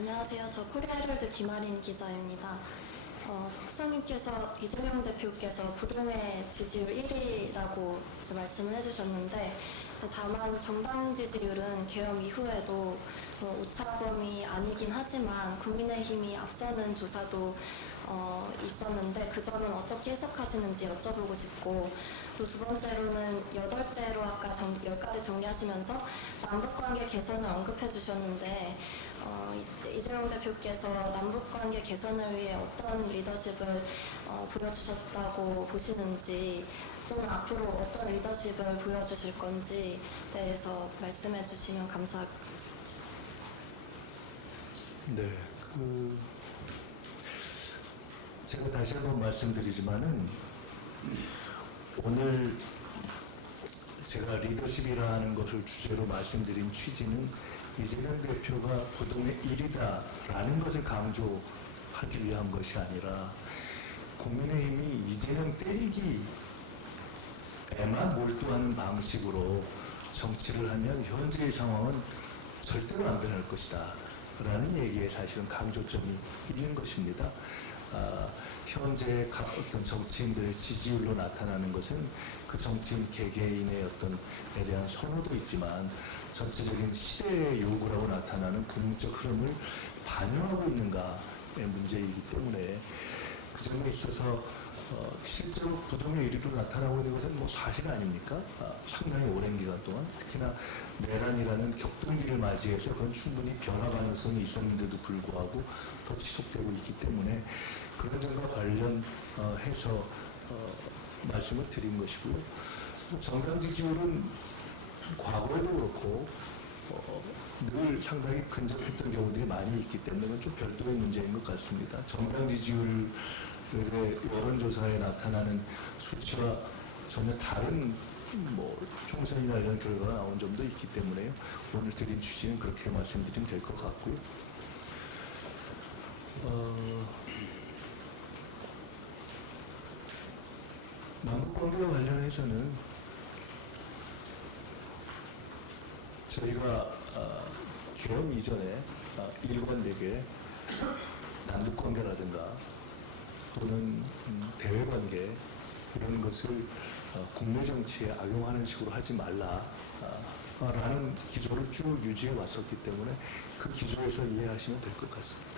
안녕하세요. 저 코리아 헤럴드 김아린 기자입니다. 어, 석수님께서 이재명 대표께서 부동의 지지율 1위라고 말씀을 해주셨는데 다만 정당 지지율은 개엄 이후에도 뭐 오차범위 아니긴 하지만 국민의힘이 앞서는 조사도 어, 있었는데 그 점은 어떻게 해석하시는지 여쭤보고 싶고 또 두 번째로는 여덟째로 아까 정, 열가지 정리하시면서 남북관계 개선을 언급해 주셨는데 어, 이- 이재명 대표께서 남북관계 개선을 위해 어떤 리더십을 어, 보여주셨다고 보시는지 또는 앞으로 어떤 리더십을 보여주실 건지에 대해서 말씀해 주시면 감사하겠습니다. 네, 그 제가 다시 한번 말씀드리지만은 오늘 제가 리더십이라는 것을 주제로 말씀드린 취지는 이재명 대표가 부동의 1위다라는 것을 강조하기 위한 것이 아니라 국민의힘이 이재명 때리기 에만 몰두하는 방식으로 정치를 하면 현재의 상황은 절대로 안 변할 것이다. 라는 얘기에 사실은 강조점이 있는 것입니다. 아, 현재 각 어떤 정치인들의 지지율로 나타나는 것은 그 정치인 개개인의 어떤 에 대한 선호도 있지만 전체적인 시대의 요구라고 나타나는 국민적 흐름을 반영하고 있는가의 문제이기 때문에 그 점에 있어서 어, 실제로 부동의 1위로 나타나고 있는 것은 뭐 사실 아닙니까? 아, 상당히 오랜 기간 동안 특히나 내란이라는 격동기를 맞이해서 그건 충분히 변화 가능성이 있었는데도 불구하고 더 지속되고 있기 때문에 그런 점과 관련해서 어, 말씀을 드린 것이고요. 정당 지지율은 과거에도 그렇고 어, 늘 상당히 근접했던 경우들이 많이 있기 때문에 좀 별도의 문제인 것 같습니다. 정당 지지율 의 여론조사에 나타나는 수치와 전혀 다른 뭐 총선이나 이런 결과가 나온 점도 있기 때문에 오늘 드린 취지는 그렇게 말씀드리면 될 것 같고요. 어, 남북관계와 관련해서는 저희가 어, 개헌 이전에 어, 일관되게 남북관계라든가 또는 음, 대외 관계 이런 것을 어, 국내 정치에 악용하는 식으로 하지 말라 어, 라는 기조를 쭉 유지해 왔었기 때문에 그 기조에서 이해하시면 될 것 같습니다.